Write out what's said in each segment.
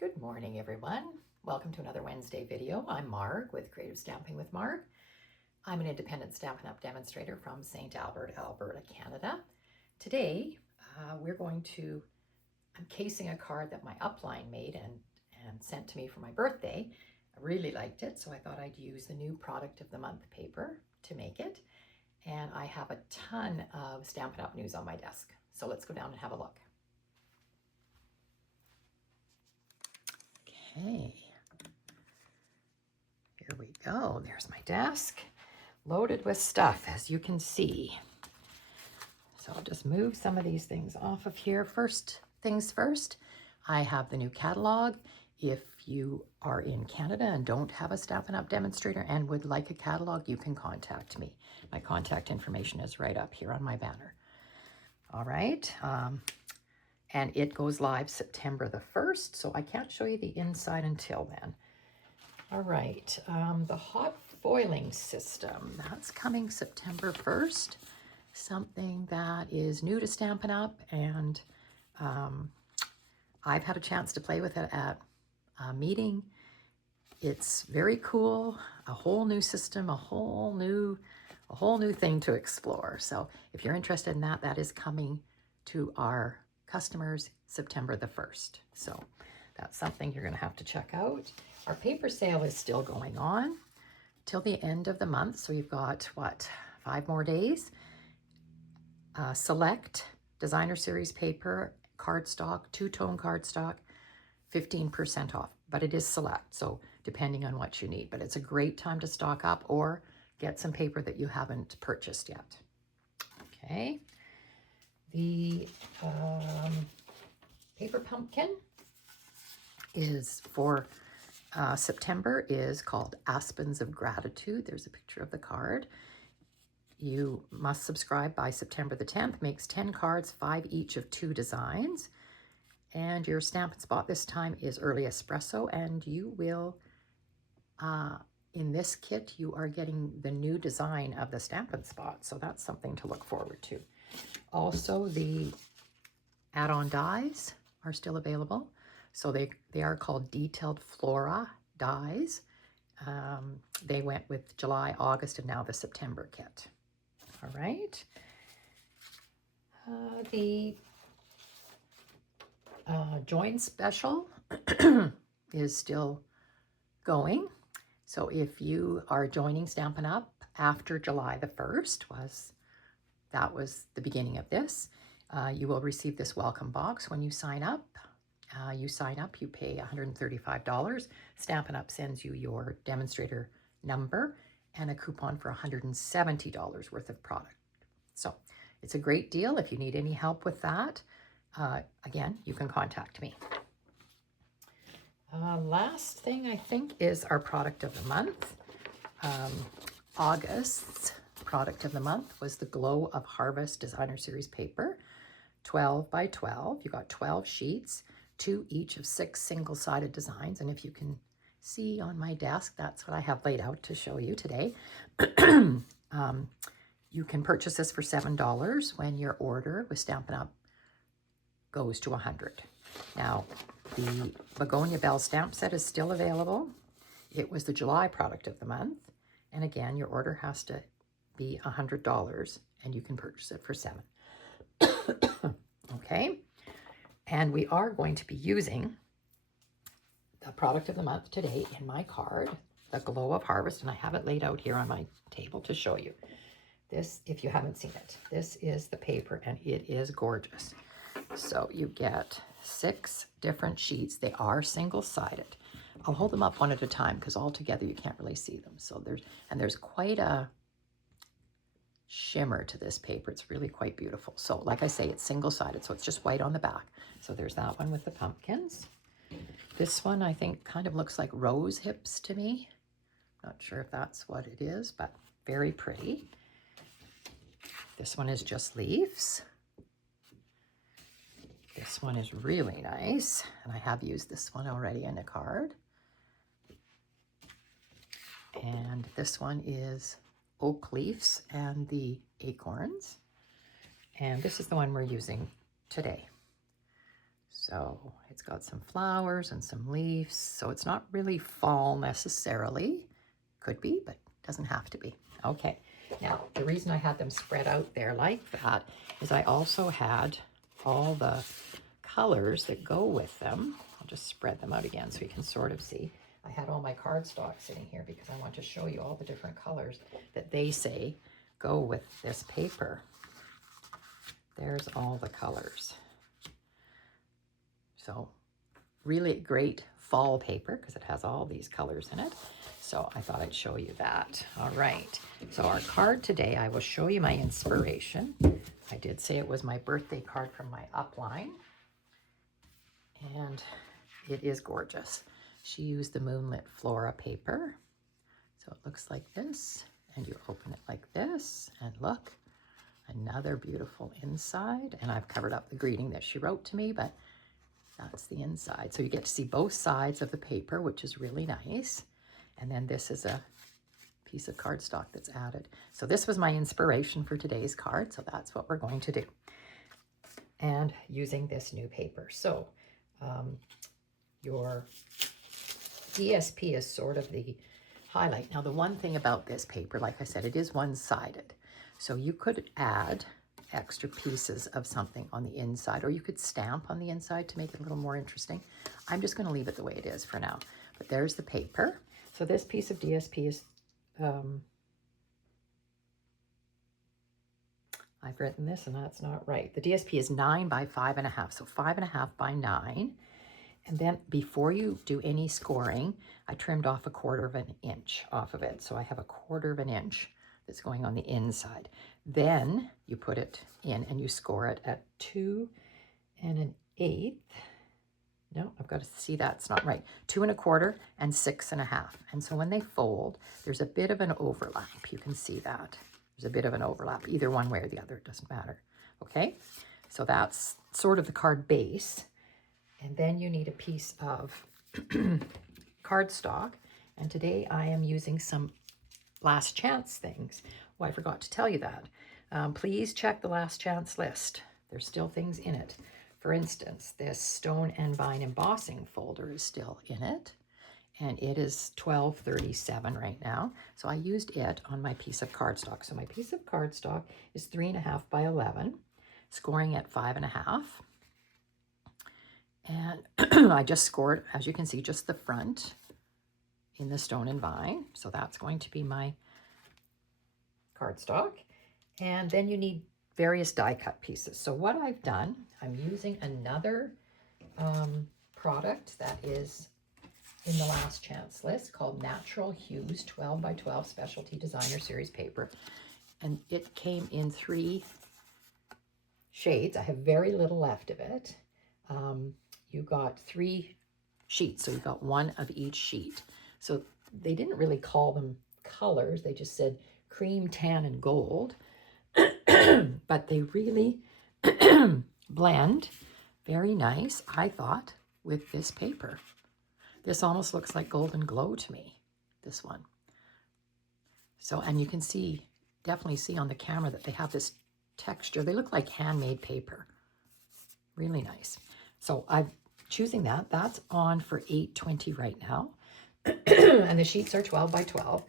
Good morning, everyone. Welcome to another Wednesday video. I'm Marg with Creative Stamping with Marg. I'm an independent Stampin' Up! Demonstrator from St. Albert, Alberta, Canada. Today, I'm casing a card that my upline made and sent to me for my birthday. I really liked it, so I thought I'd use the new Product of the Month paper to make it. And I have a ton of Stampin' Up! News on my desk. So let's go down and have a look. Okay, here we go. There's my desk, loaded with stuff, as you can see. So I'll just move some of these things off of here. First things first, I have the new catalog. If you are in Canada and don't have a Stampin' Up! Demonstrator and would like a catalog, you can contact me. My contact information is right up here on my banner. All right. And it goes live September the 1st, so I can't show you the inside until then. All right, the hot foiling system, that's coming September 1st, something that is new to Stampin' Up! And I've had a chance to play with it at a meeting. It's very cool, a whole new system, a whole new thing to explore. So if you're interested in that, that is coming to our customers September the 1st. So that's something you're going to have to check out. Our paper sale is still going on till the end of the month. So you've got, what, 5 more days? Select designer series paper, cardstock, two-tone cardstock, 15% off. But it is select, so depending on what you need. But it's a great time to stock up or get some paper that you haven't purchased yet. Okay. The paper pumpkin is for September is called Aspens of Gratitude. There's a picture of the card. You must subscribe by September the 10th. Makes 10 cards, 5 each of 2 designs. And your Stampin' Spot this time is Early Espresso. And you will, in this kit, you are getting the new design of the Stampin' Spot. So that's something to look forward to. Also, the add-on dies are still available. So they are called Detailed Flora dies. They went with July, August, and now the September kit. All right. The Join Special is still going. So if you are joining Stampin' Up! After July the 1st, that was the beginning of this. You will receive this welcome box when you sign up. You pay $135. Stampin' Up! Sends you your demonstrator number and a coupon for $170 worth of product. So it's a great deal. If you need any help with that, again, you can contact me. Last thing I think is our product of the month. August's product of the month was the Glow of Harvest Designer Series paper, 12 by 12. You got 12 sheets, 2 each of 6 single-sided designs. And if you can see on my desk, that's what I have laid out to show you today. You can purchase this for $7 when your order with Stampin' Up! Goes to 100. Now, the Begonia Bell stamp set is still available. It was the July product of the month. And again, your order has to be $100 and you can purchase it for $7. Okay. And we are going to be using the product of the month today in my card, the Glow of Harvest, and I have it laid out here on my table to show you. This, if you haven't seen it, this is the paper and it is gorgeous. So you get 6 different sheets. They are single-sided. I'll hold them up one at a time because all together you can't really see them. So there's quite a shimmer to this paper. It's really quite beautiful. So like I say, it's single-sided, so it's just white on the back. So there's that one with the pumpkins. This one I think kind of looks like rose hips to me. Not sure if that's what it is, but very pretty. This one is just leaves. This one is really nice, and I have used this one already in a card. And this one is oak leaves and the acorns. And this is the one we're using today. So it's got some flowers and some leaves. So it's not really fall necessarily. Could be, but doesn't have to be. Okay. Now, the reason I had them spread out there like that is I also had all the colors that go with them. I'll just spread them out again so you can sort of see. I had all my cardstock sitting here because I want to show you all the different colors that they say go with this paper. There's all the colors. So really great fall paper because it has all these colors in it. So I thought I'd show you that. All right. So our card today, I will show you my inspiration. I did say it was my birthday card from my upline. And it is gorgeous. She used the Moonlit Flora paper. So it looks like this. And you open it like this. And look, another beautiful inside. And I've covered up the greeting that she wrote to me, but that's the inside. So you get to see both sides of the paper, which is really nice. And then this is a piece of cardstock that's added. So this was my inspiration for today's card. So that's what we're going to do. And using this new paper. So your DSP is sort of the highlight. Now the one thing about this paper, like I said, it is one-sided. So you could add extra pieces of something on the inside, or you could stamp on the inside to make it a little more interesting. I'm just going to leave it the way it is for now. But there's the paper. So this piece of DSP is, I've written this and that's not right. The DSP is 9 by 5.5, so 5.5 by 9. And then before you do any scoring, I trimmed off 1/4 inch off of it. So I have 1/4 inch that's going on the inside. Then you put it in and you score it at 2 1/8. No, I've got to see that's not right. 2 1/4 and 6.5. And so when they fold, there's a bit of an overlap. You can see that. There's a bit of an overlap, either one way or the other, it doesn't matter. Okay, so that's sort of the card base. And then you need a piece of cardstock. And today I am using some last chance things. Oh, I forgot to tell you that. Please check the last chance list. There's still things in it. For instance, this Stone and Vine embossing folder is still in it. And it is $12.37 right now. So I used it on my piece of cardstock. So my piece of cardstock is 3.5 by 11, scoring at 5.5. And I just scored, as you can see, just the front in the Stone and Vine. So that's going to be my cardstock. And then you need various die cut pieces. So what I've done, I'm using another product that is in the last chance list called Natural Hues 12 by 12 Specialty Designer Series paper. And it came in 3 shades. I have very little left of it. You got 3 sheets, so you got 1 of each sheet. So they didn't really call them colors. They just said cream, tan, and gold. But they really blend very nice, I thought, with this paper. This almost looks like Golden Glow to me, this one. So, and you can see, definitely see on the camera that they have this texture. They look like handmade paper. Really nice. So I'm choosing that. That's on for $8.20 right now. And the sheets are 12 by 12.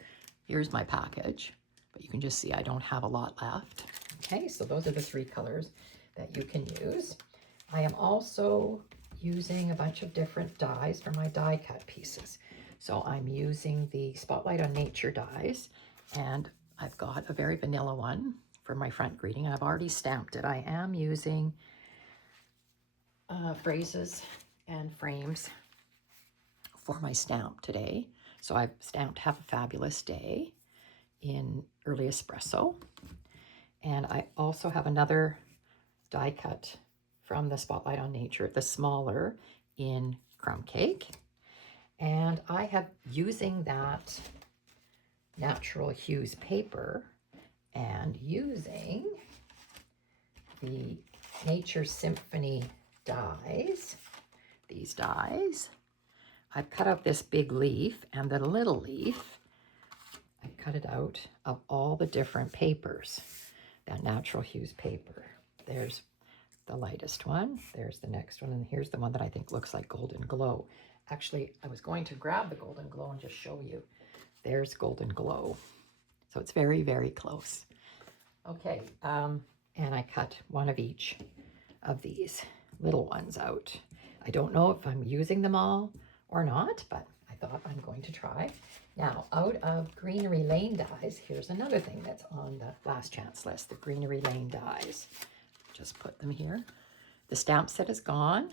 Here's my package. But you can just see I don't have a lot left. Okay, so those are the 3 colors that you can use. I am also using a bunch of different dies for my die cut pieces. So I'm using the Spotlight on Nature dies, and I've got a very vanilla one for my front greeting. I've already stamped it. I am using phrases and frames for my stamp today. So I've stamped Have a Fabulous Day in Early Espresso. And I also have another die cut from the Spotlight on Nature, the smaller, in Crumb Cake. And I have, using that Natural Hues paper and using the Nature Symphony dies, these dies, I've cut out this big leaf, and the little leaf, I cut it out of all the different papers, that Natural Hues paper. There's the lightest one. There's the next one, and here's the one that I think looks like Golden Glow. Actually, I was going to grab the Golden Glow and just show you. There's Golden Glow. So it's very, very close. Okay, and I cut one of each of these little ones out. I don't know if I'm using them all or not, but I thought I'm going to try. Now, out of Greenery Lane dies, here's another thing that's on the last chance list, the Greenery Lane dies. Just put them here. The stamp set is gone.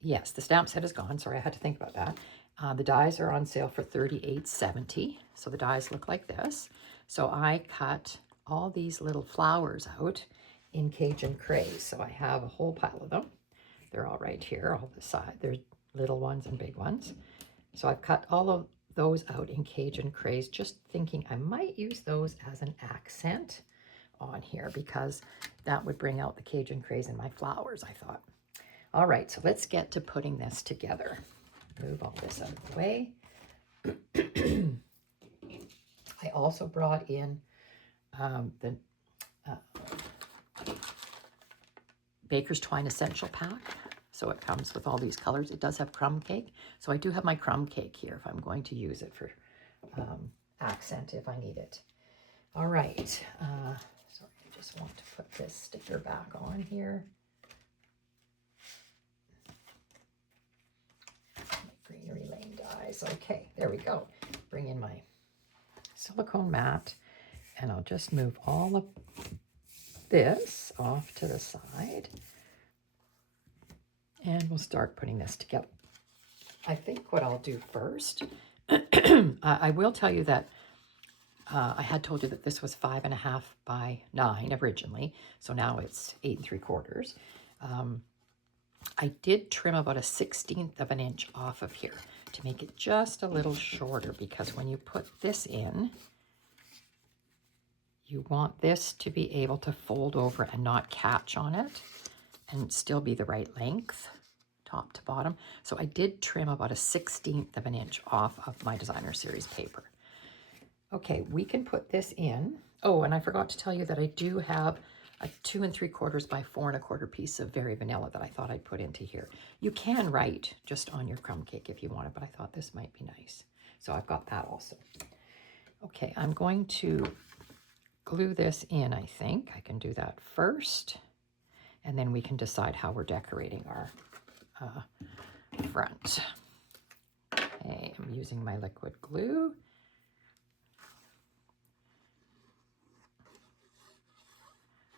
Yes, the stamp set is gone. Sorry, I had to think about that. The dies are on sale for $38.70. So the dies look like this. So I cut all these little flowers out in Cajun Craze. So I have a whole pile of them. They're all right here, all the side. There's little ones and big ones. So I've cut all of those out in Cajun Craze, just thinking I might use those as an accent on here because that would bring out the Cajun Craze in my flowers, I thought. All right, so let's get to putting this together. Move all this out of the way. I also brought in the Baker's Twine Essential Pack. So it comes with all these colors. It does have crumb cake. So I do have my crumb cake here if I'm going to use it for accent if I need it. All right. Sorry, I just want to put this sticker back on here. Greenery Lane dies. Okay, there we go. Bring in my silicone mat, and I'll just move all of this off to the side. And we'll start putting this together. I think what I'll do first, I will tell you that I had told you that this was 5.5 by 9 originally. So now it's 8 3/4. I did trim about 1/16 of an inch off of here to make it just a little shorter because when you put this in, you want this to be able to fold over and not catch on it and still be the right length, top to bottom. So I did trim about 1/16 of an inch off of my Designer Series paper. Okay, we can put this in. Oh, and I forgot to tell you that I do have a 2 3/4 by 4 1/4 piece of Very Vanilla that I thought I'd put into here. You can write just on your crumb cake if you want it, but I thought this might be nice. So I've got that also. Okay, I'm going to glue this in, I think. I can do that first, and then we can decide how we're decorating our front. Okay, I'm using my liquid glue.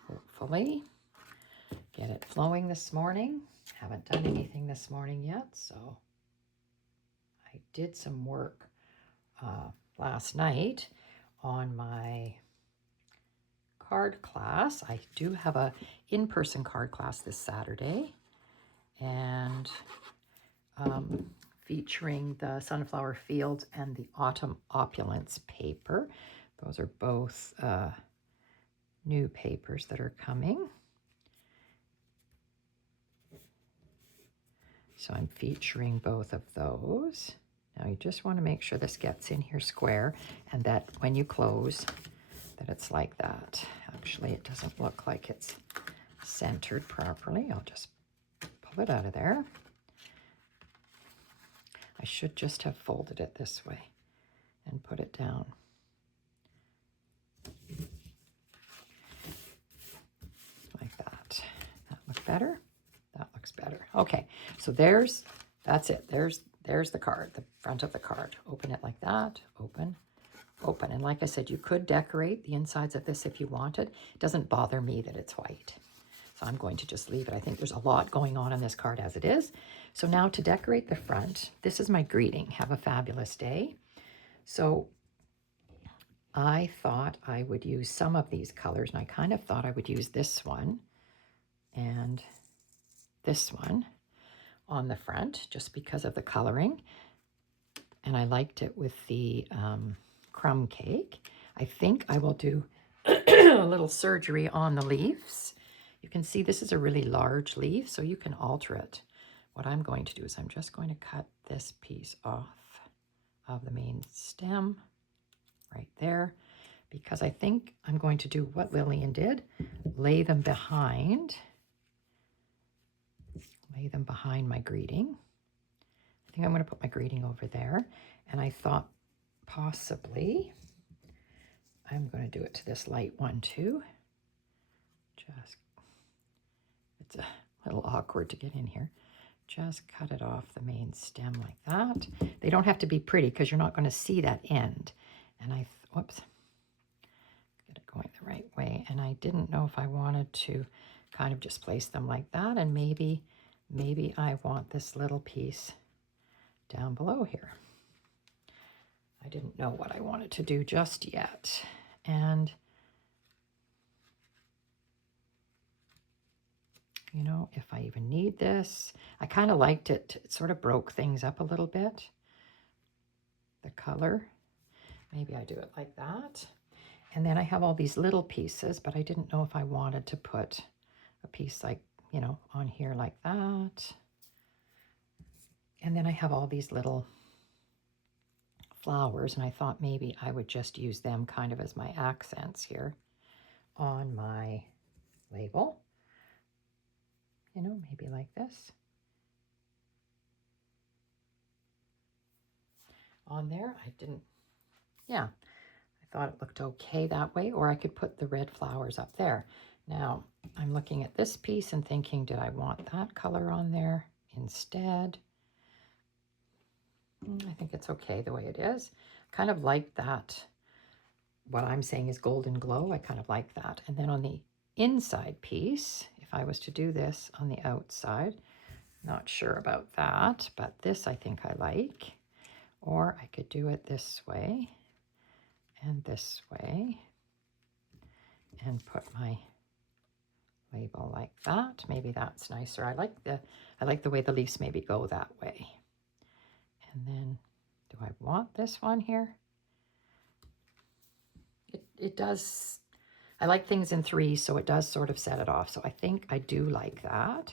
Hopefully get it flowing this morning. Haven't done anything this morning yet, so I did some work last night on my card class. I do have a in-person card class this Saturday, and featuring the Sunflower Fields and the Autumn Opulence paper. Those are both new papers that are coming. So I'm featuring both of those. Now you just want to make sure this gets in here square and that when you close that it's like that. Actually, it doesn't look like it's centered properly. I'll just pull it out of there. I should just have folded it this way and put it down. Like that. That look better? That looks better. Okay, so that's it. There's the card, the front of the card. Open it like that, open, open. And like I said, you could decorate the insides of this if you wanted. It doesn't bother me that it's white. So I'm going to just leave it. I think there's a lot going on this card as it is. So now to decorate the front, this is my greeting. Have a fabulous day. So I thought I would use some of these colors, and I kind of thought I would use this one and this one on the front just because of the coloring. And I liked it with the crumb cake. I think I will do a little surgery on the leaves. You can see this is a really large leaf, so you can alter it. What I'm going to do is I'm just going to cut this piece off of the main stem right there, because I think I'm going to do what Lillian did, lay them behind my greeting. I think I'm going to put my greeting over there, and I thought possibly I'm going to do it to this light one too. Just, it's a little awkward to get in here. Just cut it off the main stem like that. They don't have to be pretty because you're not going to see that end. And whoops, get it going the right way. And I didn't know if I wanted to kind of just place them like that, and maybe I want this little piece down below here. I didn't know what I wanted to do just yet. And you know, if I even need this, I kind of liked it. It sort of broke things up a little bit. The color, maybe I do it like that. And then I have all these little pieces, but I didn't know if I wanted to put a piece like, you know, on here like that. And then I have all these little flowers, and I thought maybe I would just use them kind of as my accents here on my label. You know, maybe like this. On there, I thought it looked okay that way, or I could put the red flowers up there. Now, I'm looking at this piece and thinking, did I want that color on there instead? I think it's okay the way it is. Kind of like that. What I'm saying is golden glow. I kind of like that. And then on the inside piece, if I was to do this on the outside, not sure about that, but this I think I like. Or I could do it this way and this way and put my label like that. Maybe that's nicer. I like the way the leaves maybe go that way. And then, do I want this one here? It does, I like things in threes, so it does sort of set it off. So I think I do like that.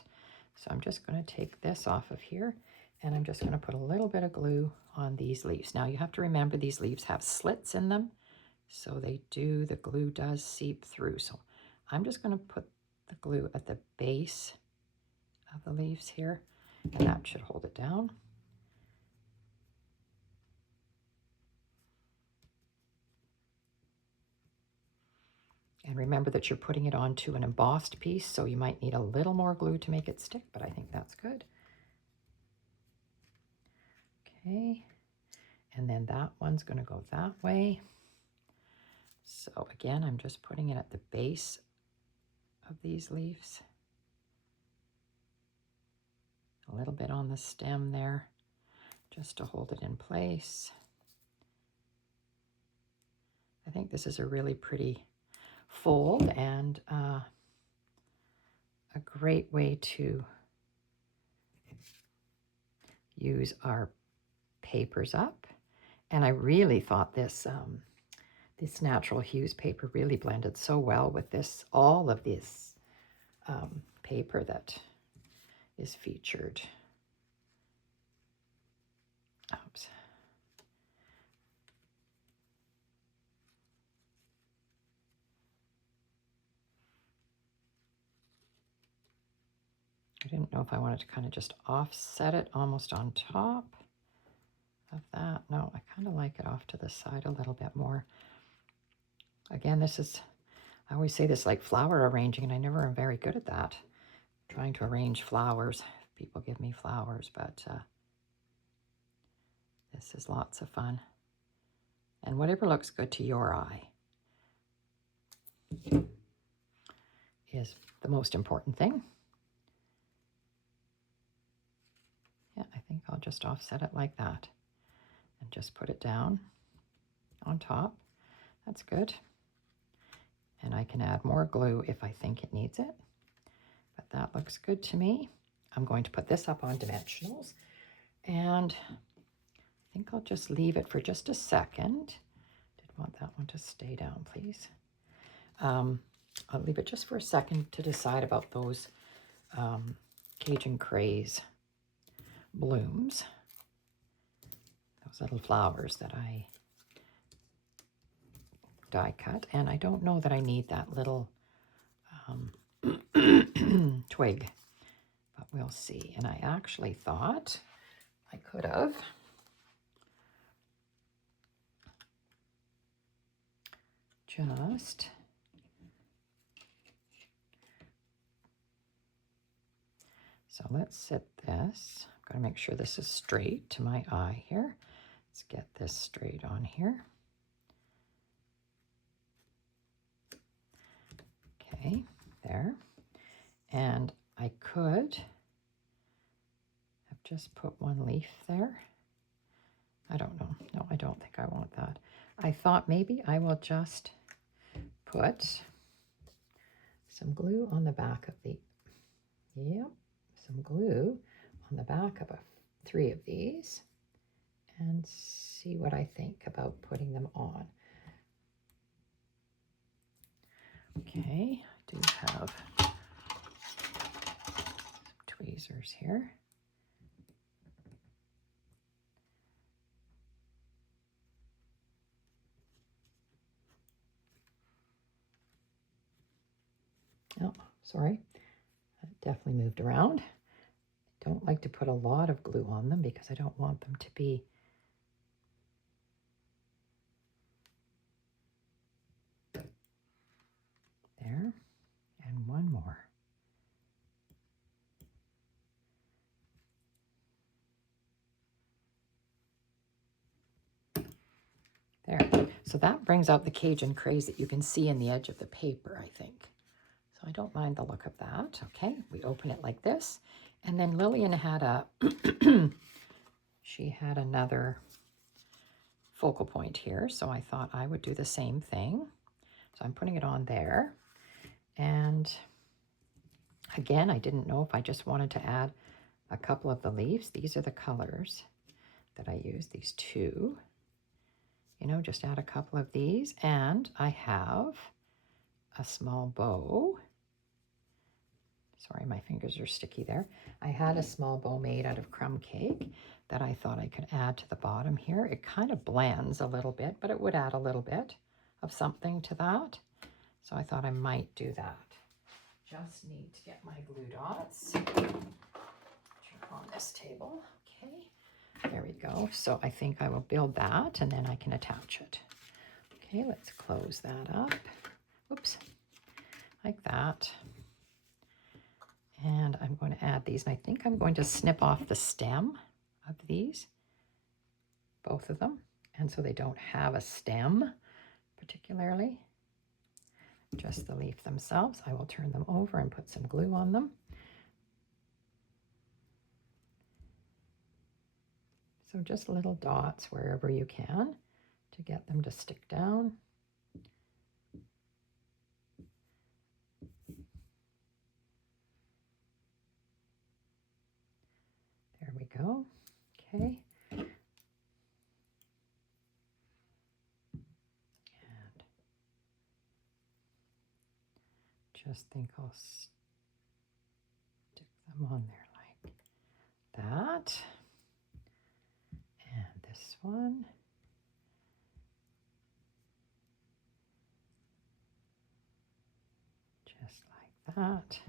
So I'm just going to take this off of here, and I'm just going to put a little bit of glue on these leaves. Now you have to remember these leaves have slits in them, so the glue does seep through. So I'm just going to put the glue at the base of the leaves here, and that should hold it down. And remember that you're putting it onto an embossed piece, so you might need a little more glue to make it stick, but I think that's good. Okay, and then that one's going to go that way. So again, I'm just putting it at the base of these leaves. A little bit on the stem there, just to hold it in place. I think this is a really pretty fold and a great way to use our papers up. And I really thought this natural hues paper really blended so well with this, all of this paper that is featured. Oops. I didn't know if I wanted to kind of just offset it almost on top of that. No, I kind of like it off to the side a little bit more. Again, I always say this like flower arranging, and I never am very good at that. Trying to arrange flowers. People give me flowers, but this is lots of fun. And whatever looks good to your eye is the most important thing. Yeah, I think I'll just offset it like that and just put it down on top. That's good. And I can add more glue if I think it needs it, but that looks good to me. I'm going to put this up on dimensionals, and I think I'll just leave it for just a second. Did want that one to stay down, please. I'll leave it just for a second to decide about those Cajun Craze blooms, those little flowers that I die cut, and I don't know that I need that little twig, but we'll see. And I actually thought I could have just so let's set this. I'm going to make sure this is straight to my eye here. Let's get this straight on here. Okay, there. And I could have just put one leaf there. I don't know. No, I don't think I want that. I thought maybe I will just put some glue on the back of the, some glue on the back of 3 of these and see what I think about putting them on. Okay, I do have tweezers here. Oh, sorry, that definitely moved around. I don't like to put a lot of glue on them because I don't want them to be there. And one more. There. So that brings out the Cajun craze that you can see in the edge of the paper, I think. So I don't mind the look of that. Okay, we open it like this. And then Lillian had a, she had another focal point here. So I thought I would do the same thing. So I'm putting it on there. And again, I didn't know if I just wanted to add a couple of the leaves. These are the colors that I use, these 2. You know, just add a couple of these. And I have a small bow. Sorry, my fingers are sticky there. I had a small bow made out of crumb cake that I thought I could add to the bottom here. It kind of blends a little bit, but it would add a little bit of something to that. So I thought I might do that. Just need to get my glue dots. On this table. Okay, there we go. So I think I will build that and then I can attach it. Okay, let's close that up. Oops, like that. And I'm going to add these, and I think I'm going to snip off the stem of these, both of them, and so they don't have a stem particularly, just the leaf themselves. I will turn them over and put some glue on them. So just little dots wherever you can to get them to stick down. There we go. Okay. And just think I'll stick them on there like that. And this one. Just like that.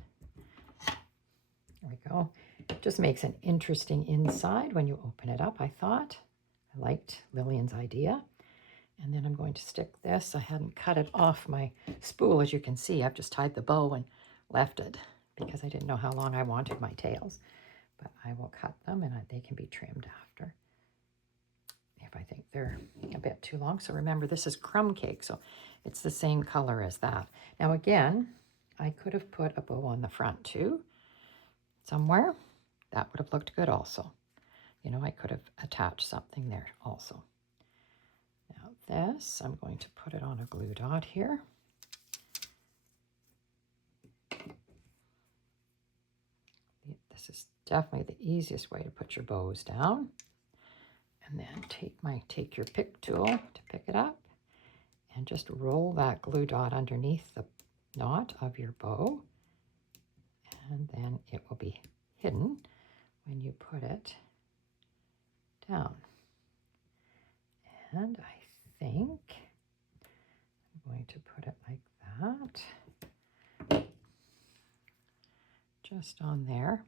There we go. It just makes an interesting inside when you open it up, I thought. I liked Lillian's idea. And then I'm going to stick this. I hadn't cut it off my spool, as you can see. I've just tied the bow and left it because I didn't know how long I wanted my tails. But I will cut them and they can be trimmed after if I think they're a bit too long. So remember, this is crumb cake, so it's the same color as that. Now again, I could have put a bow on the front too, somewhere. That would have looked good also. You know, I could have attached something there also. Now this, I'm going to put it on a glue dot here. This is definitely the easiest way to put your bows down. And then take your pick tool to pick it up and just roll that glue dot underneath the knot of your bow. And then it will be hidden when you put it down. And I think I'm just on there.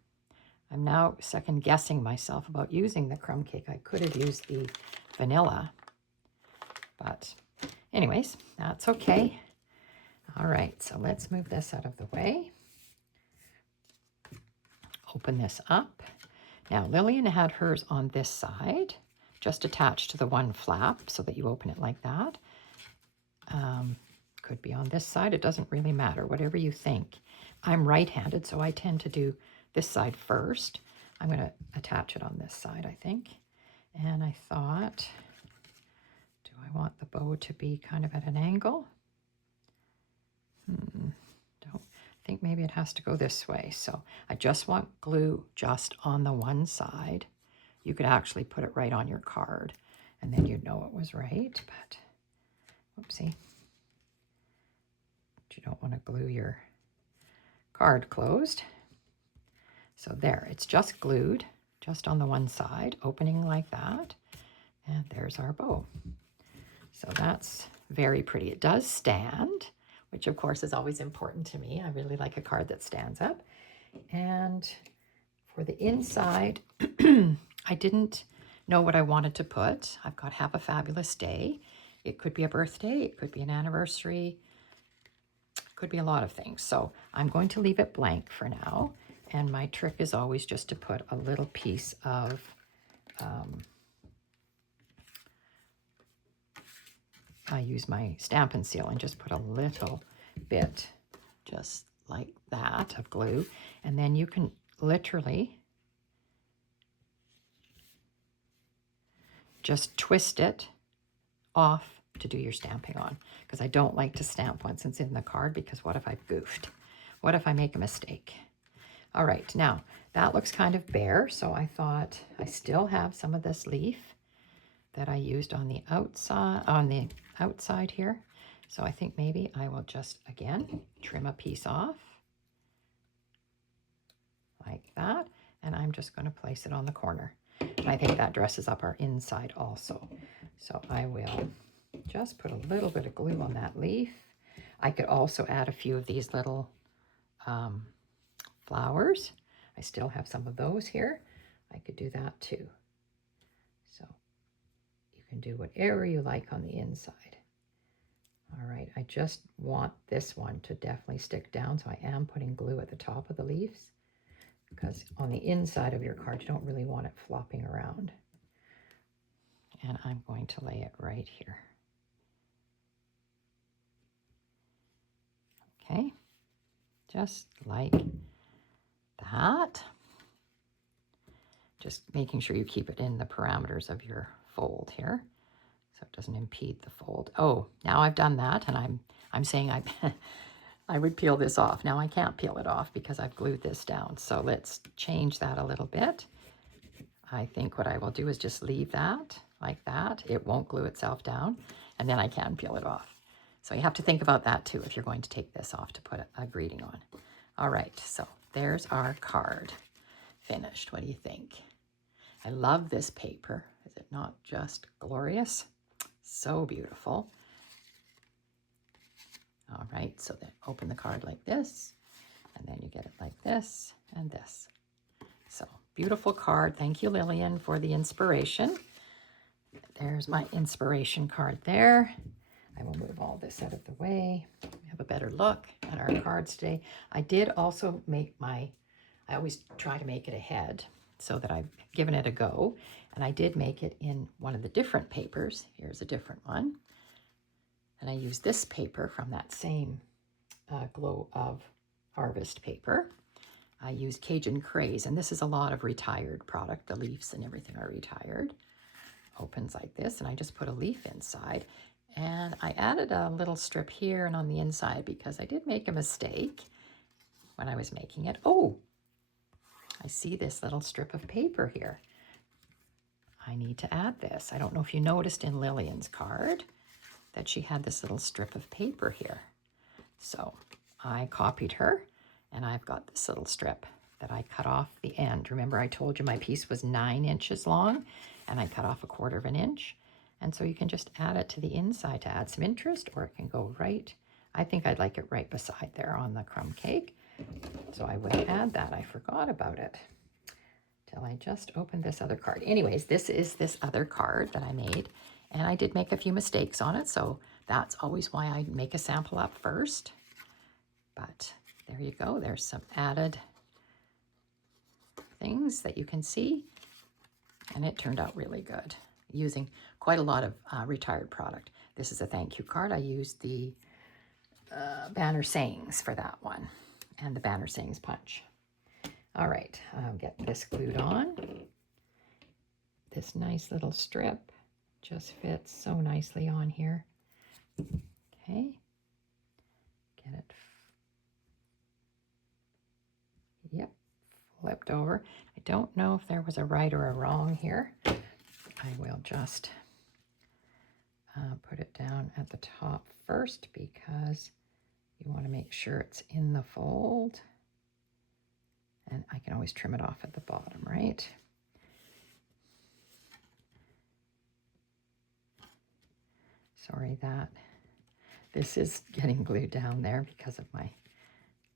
I'm now second guessing myself about using the crumb cake. I could have used the vanilla, but anyways, that's okay. All right, so let's move this out of the way. Open this up. Now Lillian had hers on this side, just attached to the one flap so that you open it like that. Could be on this side, it doesn't really matter, whatever you think. I'm right-handed, so I tend to do this side first. I'm going to attach it on this side, I think. And I thought, do I want the bow to be kind of at an angle? Don't think maybe it has to go this way. So I just want glue just on the one side. You could actually put it right on your card, and then you'd know it was right, but whoopsie. You don't want to glue your card closed. So there, it's just glued, just on the one side, opening like that. And there's our bow. So that's very pretty. It does stand, which of course is always important to me. I really like a card that stands up. And for the inside, I didn't know what I wanted to put. I've got Have a Fabulous Day. It could be a birthday, it could be an anniversary, could be a lot of things. So I'm going to leave it blank for now. And my trick is always just to put a little piece of I use my Stampin' Seal and just put a little bit, just like that, of glue. And then you can literally just twist it off to do your stamping on, because I don't like to stamp once it's in the card, because what if I've goofed? What if I make a mistake? All right, now that looks kind of bare, so I thought I still have some of this leaf that I used on the outside here. So I think maybe I will just, again, trim a piece off like that, and I'm just going to place it on the corner. And I think that dresses up our inside also. So I will just put a little bit of glue on that leaf. I could also add a few of these little flowers. I still have some of those here. I could do that too. So you can do whatever you like on the inside. All right, I just want this one to definitely stick down, so I am putting glue at the top of the leaves, because on the inside of your card, you don't really want it flopping around. And I'm going to lay it right here. Okay, just like that. Just making sure you keep it in the parameters of your fold here, so it doesn't impede the fold. Oh, now I've done that, and I'm saying I would peel this off. Now I can't peel it off because I've glued this down. So let's change that a little bit. I think what I will do is just leave that like that. It won't glue itself down, and then I can peel it off. So you have to think about that too if you're going to take this off to put a greeting on. All right, so there's our card finished. What do you think? I love this paper. Is it not just glorious? So beautiful. All right, so then open the card like this, and then you get it like this and this. So beautiful card. Thank you, Lillian, for the inspiration. There's my inspiration card there. I will move all this out of the way. Have a better look at our cards today. I did also make I always try to make it ahead so that I've given it a go. And I did make it in one of the different papers. Here's a different one. And I used this paper from that same Glow of Harvest paper. I used Cajun Craze, and this is a lot of retired product. The leaves and everything are retired. Opens like this, and I just put a leaf inside. And I added a little strip here and on the inside because I did make a mistake when I was making it. Oh, I see this little strip of paper here. I need to add this. I don't know if you noticed in Lillian's card that she had this little strip of paper here. So I copied her, and I've got this little strip that I cut off the end. Remember, I told you my piece was 9 inches long, and I cut off 1/4 of an inch. And so you can just add it to the inside to add some interest, or it can go right. I think I'd like it right beside there on the crumb cake. So I will add that. I forgot about it till I just opened this other card. Anyways, this is this other card that I made, and I did make a few mistakes on it, so that's always why I make a sample up first. But there you go. There's some added things that you can see, and it turned out really good using quite a lot of retired product. This is a thank you card. I used the banner sayings for that one and the banner sayings punch. All right, I'll get this glued on. This nice little strip just fits so nicely on here. Okay, get it, yep, flipped over. I don't know if there was a right or a wrong here. I will just put it down at the top first because you want to make sure it's in the fold. And I can always trim it off at the bottom, right? Sorry that this is getting glued down there because of my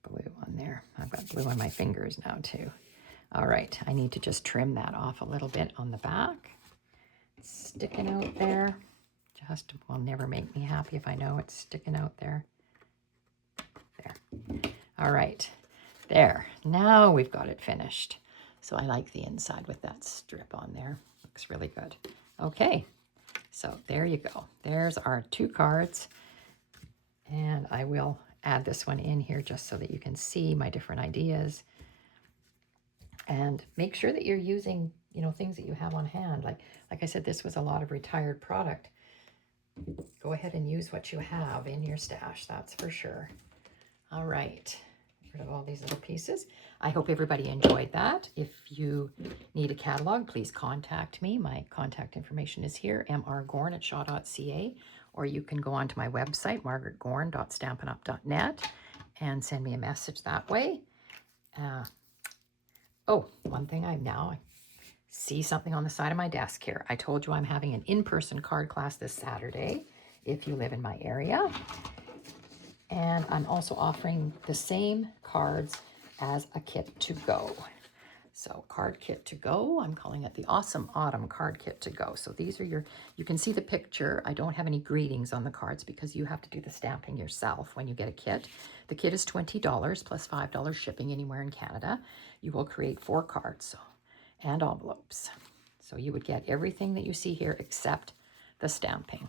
glue on there. I've got glue on my fingers now too. All right, I need to just trim that off a little bit on the back. It's sticking out there. Just will never make me happy if I know it's sticking out there. There. All right. There, now we've got it finished. So I like the inside with that strip on there. Looks really good. Okay, so there you go. There's our 2 cards. And I will add this one in here just so that you can see my different ideas. And make sure that you're using, you know, things that you have on hand. Like I said, this was a lot of retired product. Go ahead and use what you have in your stash, that's for sure. All right. Rid of all these little pieces. I hope everybody enjoyed that. If you need a catalog, please contact me. My contact information is here, mrgorn@shaw.ca, or you can go onto my website, margaretgorn.stampinup.net, and send me a message that way. Oh, one thing I see something on the side of my desk here. I told you I'm having an in-person card class this Saturday if you live in my area. And I'm also offering the same cards as a kit to go. So card kit to go, I'm calling it the Awesome Autumn Card Kit to Go. So these are your, you can see the picture. I don't have any greetings on the cards because you have to do the stamping yourself when you get a kit. The kit is $20 plus $5 shipping anywhere in Canada. You will create 4 cards and envelopes. So you would get everything that you see here except the stamping.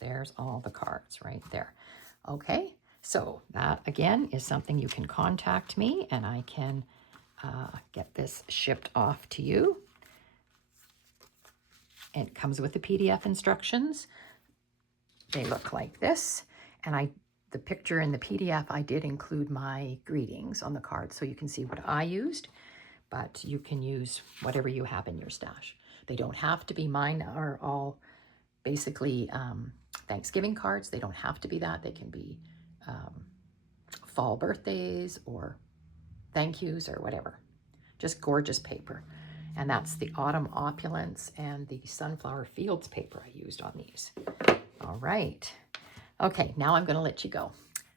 There's all the cards right there. Okay, so that again is something you can contact me and I can get this shipped off to you. It comes with the PDF instructions. They look like this. And the picture in the PDF, I did include my greetings on the card so you can see what I used, but you can use whatever you have in your stash. They don't have to be, mine are all basically Thanksgiving cards. They don't have to be that. They can be fall birthdays or thank yous or whatever. Just gorgeous paper. And that's the Autumn Opulence and the Sunflower Fields paper I used on these. All right. Okay, now I'm going to let you go.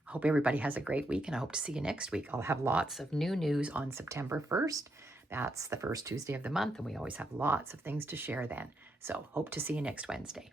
I hope everybody has a great week, and I hope to see you next week. I'll have lots of new news on September 1st. That's the first Tuesday of the month, and we always have lots of things to share then. So hope to see you next Wednesday.